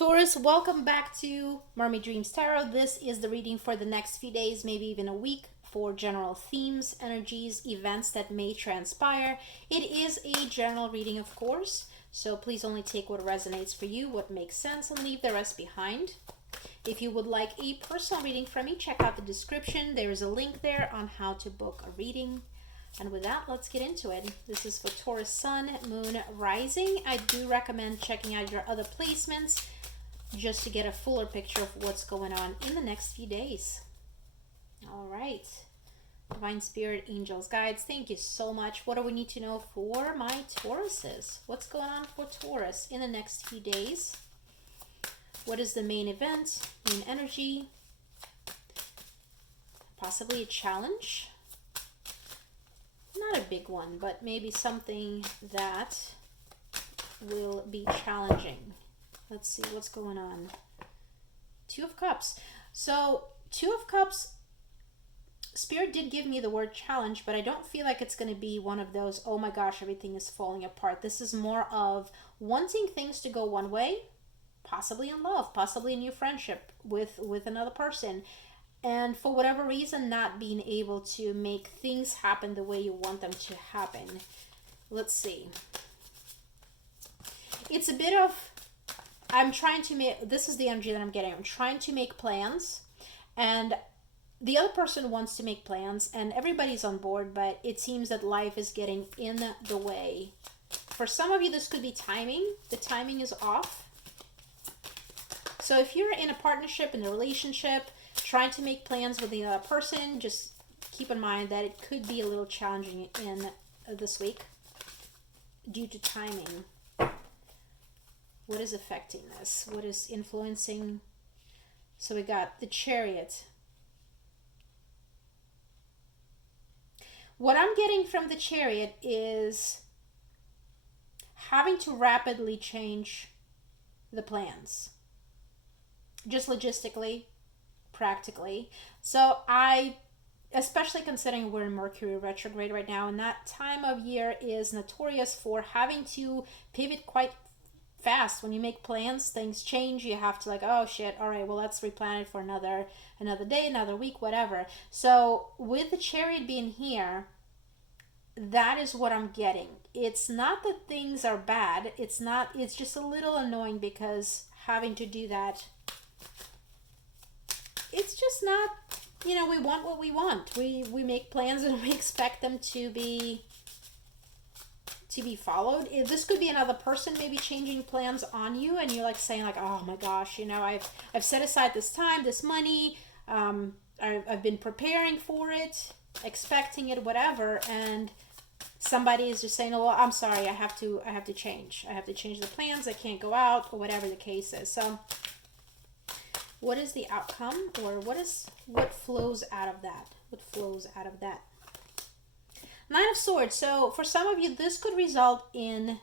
Taurus, welcome back to Mermaid Dreams Tarot. This is the reading for the next few days, maybe even a week, for general themes, energies, events that may transpire. It is a general reading, of course, so please only take what resonates for you, what makes sense, and leave the rest behind. If you would like a personal reading from me, check out the description. There is a link there on how to book a reading. And with that, let's get into it. This is for Taurus Sun, Moon, Rising. I do recommend checking out your other placements just to get a fuller picture of what's going on in the next few days. All right. Divine Spirit, Angels, Guides, thank you so much. What do we need to know for my Tauruses? What's going on for Taurus in the next few days? What is the main event, main energy? Possibly a challenge? Not a big one, but maybe something that will be challenging. Let's see what's going on. Two of Cups. So, Two of Cups, Spirit did give me the word challenge, but I don't feel like it's going to be one of those, oh my gosh, everything is falling apart. This is more of wanting things to go one way, possibly in love, possibly a new friendship with another person, and for whatever reason not being able to make things happen the way you want them to happen. Let's see. It's a bit of, I'm trying to make, this is the energy that I'm getting. I'm trying to make plans, and the other person wants to make plans, and everybody's on board, but it seems that life is getting in the way. For some of you, this could be timing. The timing is off. So if you're in a partnership, in a relationship, trying to make plans with the other person, just keep in mind that it could be a little challenging in this week due to timing. What is affecting this? What is influencing? So we got the Chariot. What I'm getting from the Chariot is having to rapidly change the plans. Just logistically, practically. So especially considering we're in Mercury retrograde right now, and that time of year is notorious for having to pivot quite fast. When you make plans, things change. You have to like, oh shit, all right, well, let's replan it for another day, another week, whatever. So with the Chariot being here, that is what I'm getting. It's not that things are bad. It's just a little annoying because having to do that, it's just not, we want what we want. We make plans and we expect them to be followed. This could be another person maybe changing plans on you, and you're like saying like, oh my gosh, I've set aside this time, this money, I've been preparing for it, expecting it, whatever, and somebody is just saying, oh well, I'm sorry, I have to change the plans, I can't go out, or whatever the case is. So what is the outcome, or what flows out of that? Nine of Swords. So for some of you, this could result in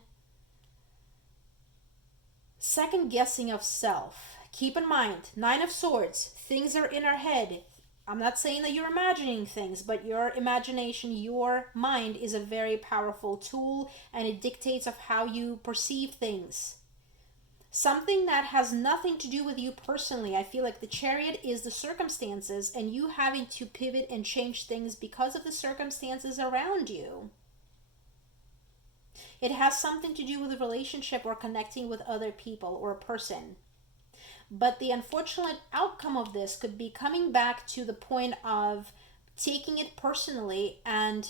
second guessing of self. Keep in mind, Nine of Swords, things are in our head. I'm not saying that you're imagining things, but your imagination, your mind is a very powerful tool, and it dictates of how you perceive things. Something that has nothing to do with you personally. I feel like the Chariot is the circumstances, and you having to pivot and change things because of the circumstances around you. It has something to do with a relationship or connecting with other people or a person. But the unfortunate outcome of this could be coming back to the point of taking it personally and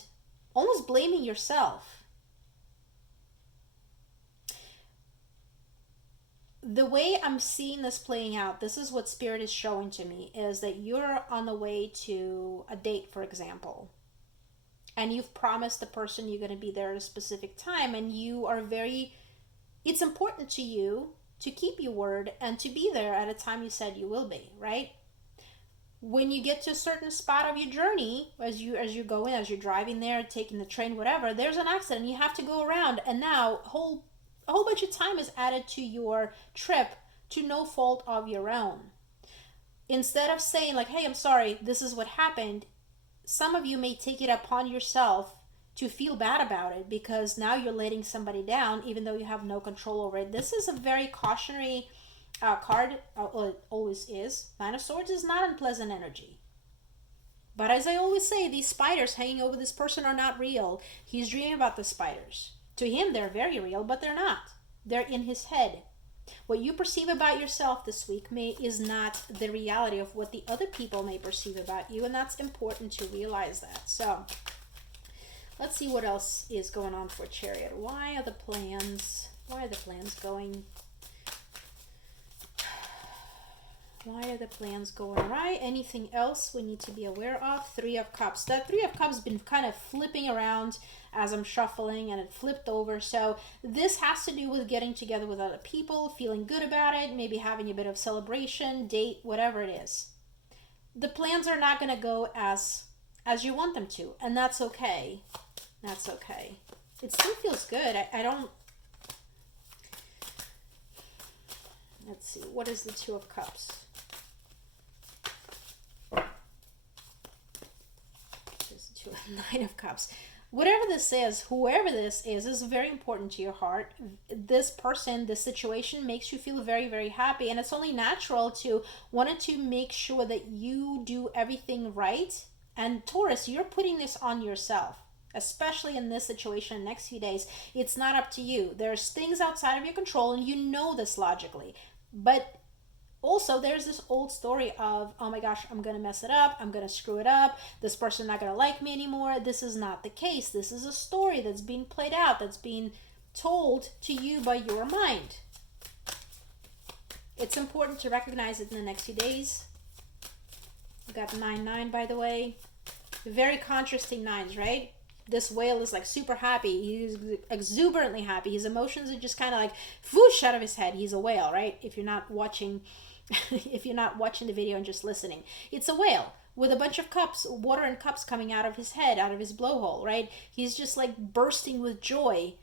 almost blaming yourself. The way I'm seeing this playing out, this is what Spirit is showing to me, is that you're on the way to a date, for example, and you've promised the person you're going to be there at a specific time, and it's important to you to keep your word and to be there at a time you said you will be, right? When you get to a certain spot of your journey, as you're driving there, taking the train, whatever, there's an accident, you have to go around, and now a whole bunch of time is added to your trip to no fault of your own. Instead of saying like, hey, I'm sorry, this is what happened, some of you may take it upon yourself to feel bad about it because now you're letting somebody down even though you have no control over it. This is a very cautionary card, well, it always is. Nine of Swords is not unpleasant energy. But as I always say, these spiders hanging over this person are not real. He's dreaming about the spiders. To him, they're very real, but they're not. They're in his head. What you perceive about yourself this week is not the reality of what the other people may perceive about you, and that's important to realize that. So, let's see what else is going on for Chariot. Why are the plans going? Why are the plans going right? Anything else we need to be aware of? Three of Cups. That Three of Cups been kind of flipping around as I'm shuffling, and it flipped over. So this has to do with getting together with other people, feeling good about it, maybe having a bit of celebration, date, whatever it is. The plans are not going to go as you want them to, and that's okay. That's okay. It still feels good. I don't... Let's see. What is the Two of Cups? Nine of Cups. Whatever this is, whoever this is very important to your heart. This person, this situation makes you feel very, very happy, and it's only natural to want to make sure that you do everything right. And Taurus, you're putting this on yourself, especially in this situation next few days. It's not up to you. There's things outside of your control, and you know this logically. But also, there's this old story of, oh my gosh, I'm going to mess it up. I'm going to screw it up. This person's not going to like me anymore. This is not the case. This is a story that's being played out, that's being told to you by your mind. It's important to recognize it in the next few days. We got 9-9, by the way. Very contrasting nines, right? This whale is like super happy. He's exuberantly happy. His emotions are just kind of like whoosh out of his head. He's a whale, right? If you're not watching the video and just listening, it's a whale with a bunch of cups, water and cups coming out of his head, out of his blowhole, right? He's just like bursting with joy,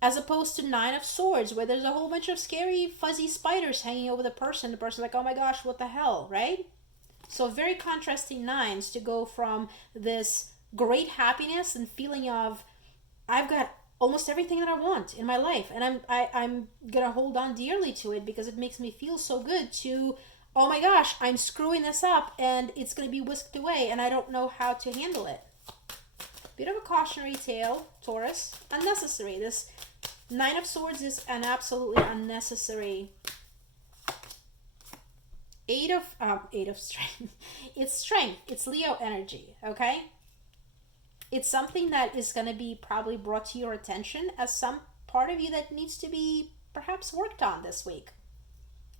as opposed to Nine of Swords, where there's a whole bunch of scary fuzzy spiders hanging over the person. The person's like, oh my gosh, what the hell, right? So very contrasting nines to go from this great happiness and feeling of, I've got almost everything that I want in my life, and I'm gonna hold on dearly to it because it makes me feel so good, to, oh my gosh, I'm screwing this up and it's gonna be whisked away and I don't know how to handle it. Bit of a cautionary tale, Taurus. Unnecessary. This Nine of Swords is an absolutely unnecessary. Eight of strength. It's strength. It's Leo energy, okay? It's something that is going to be probably brought to your attention as some part of you that needs to be perhaps worked on this week.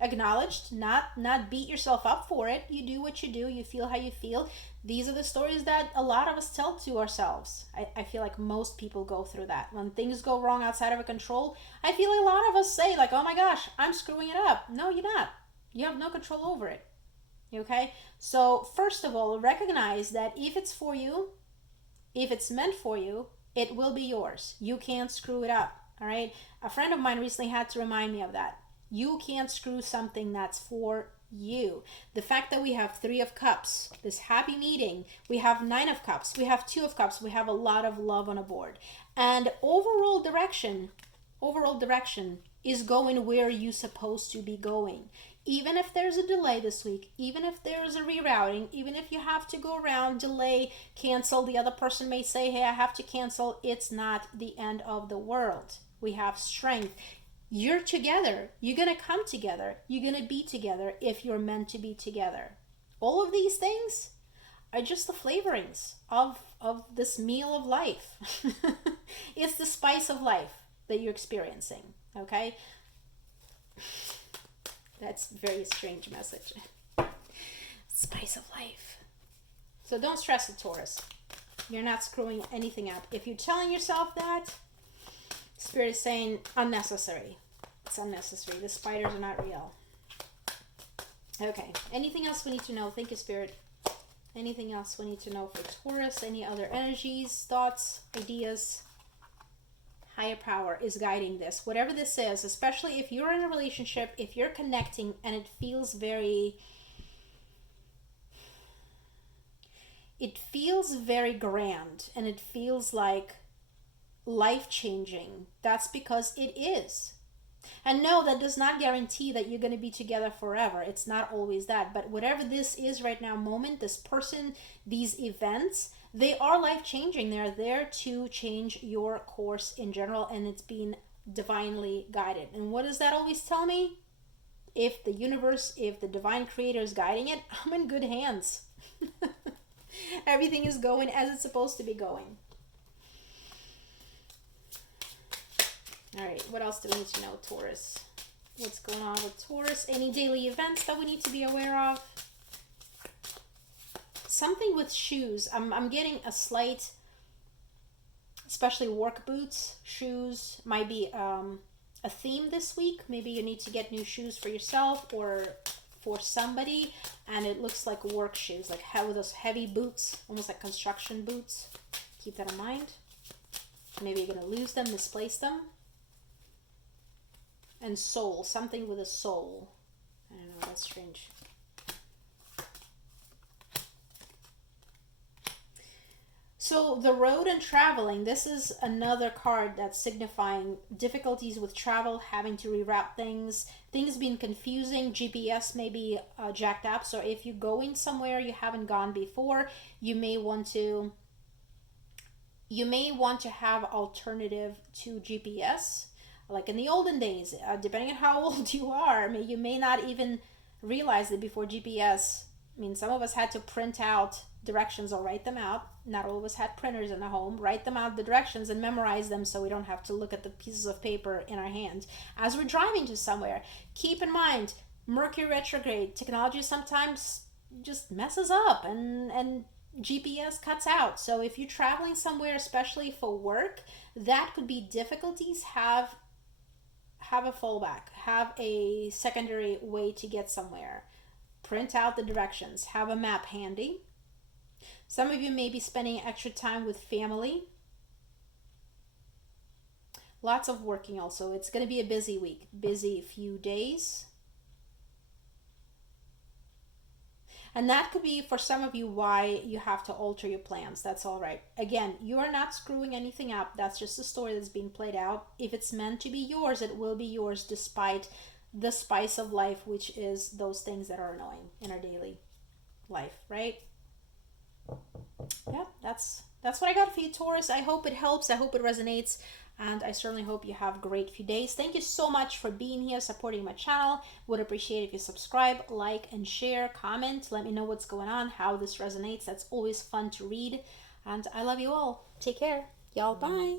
Acknowledged, not beat yourself up for it. You do what you do. You feel how you feel. These are the stories that a lot of us tell to ourselves. I feel like most people go through that. When things go wrong outside of our control, I feel like a lot of us say like, oh my gosh, I'm screwing it up. No, you're not. You have no control over it. Okay? So first of all, recognize that if it's for you, if it's meant for you, it will be yours. You can't screw it up. All right? A friend of mine recently had to remind me of that. You can't screw something that's for you. The fact that we have Three of Cups, this happy meeting, we have Nine of Cups, we have Two of Cups, we have a lot of love on a board. And overall direction is going where you're supposed to be going. Even if there's a delay this week, even if there's a rerouting, even if you have to go around, delay, cancel, the other person may say, hey, I have to cancel, it's not the end of the world. We have strength. You're together. You're going to come together. You're going to be together if you're meant to be together. All of these things are just the flavorings of this meal of life. It's the spice of life that you're experiencing, okay? That's a very strange message. Spice of life. So don't stress it, Taurus. You're not screwing anything up. If you're telling yourself that, Spirit is saying unnecessary. It's unnecessary. The spiders are not real. Okay. Anything else we need to know? Thank you, Spirit. Anything else we need to know for Taurus? Any other energies, thoughts, ideas? Higher power is guiding this. Whatever this is, especially if you're in a relationship, if you're connecting and it feels very grand and it feels like life-changing, that's because it is. And no, that does not guarantee that you're going to be together forever. It's not always that. But whatever this is right now, moment, this person, these events, they are life changing. They're there to change your course in general, and it's being divinely guided. And what does that always tell me? If the universe, if the divine creator is guiding it, I'm in good hands. Everything is going as it's supposed to be going. All right, what else do we need to know, Taurus? What's going on with Taurus? Any daily events that we need to be aware of? Something with shoes. I'm getting a slight, especially work boots, shoes, might be a theme this week. Maybe you need to get new shoes for yourself or for somebody, and it looks like work shoes, like with those heavy boots, almost like construction boots. Keep that in mind. Maybe you're going to lose them, misplace them. And soul, something with a soul. I don't know, that's strange. So the road and traveling, this is another card that's signifying difficulties with travel, having to reroute things being confusing, GPS may be jacked up. So if you're going somewhere you haven't gone before, you may want to have alternative to GPS. Like in the olden days, depending on how old you are, you may not even realize that before GPS, some of us had to print out directions or write them out. Not all of us had printers in the home. Write them out, the directions, and memorize them so we don't have to look at the pieces of paper in our hand. As we're driving to somewhere, keep in mind, Mercury retrograde, technology sometimes just messes up and GPS cuts out. So if you're traveling somewhere, especially for work, that could be difficulties. Have a fallback, have a secondary way to get somewhere. Print out the directions, have a map handy. Some of you may be spending extra time with family. Lots of working also. It's going to be a busy week, busy few days. And that could be for some of you why you have to alter your plans. That's all right. Again, you are not screwing anything up. That's just a story that's being played out. If it's meant to be yours, it will be yours despite the spice of life, which is those things that are annoying in our daily life, right? Yeah, that's what I got for you, Taurus. I hope it helps. I hope it resonates. And I certainly hope you have a great few days. Thank you so much for being here, supporting my channel. Would appreciate if you subscribe, like, and share, comment. Let me know what's going on, how this resonates. That's always fun to read. And I love you all. Take care. Y'all, bye.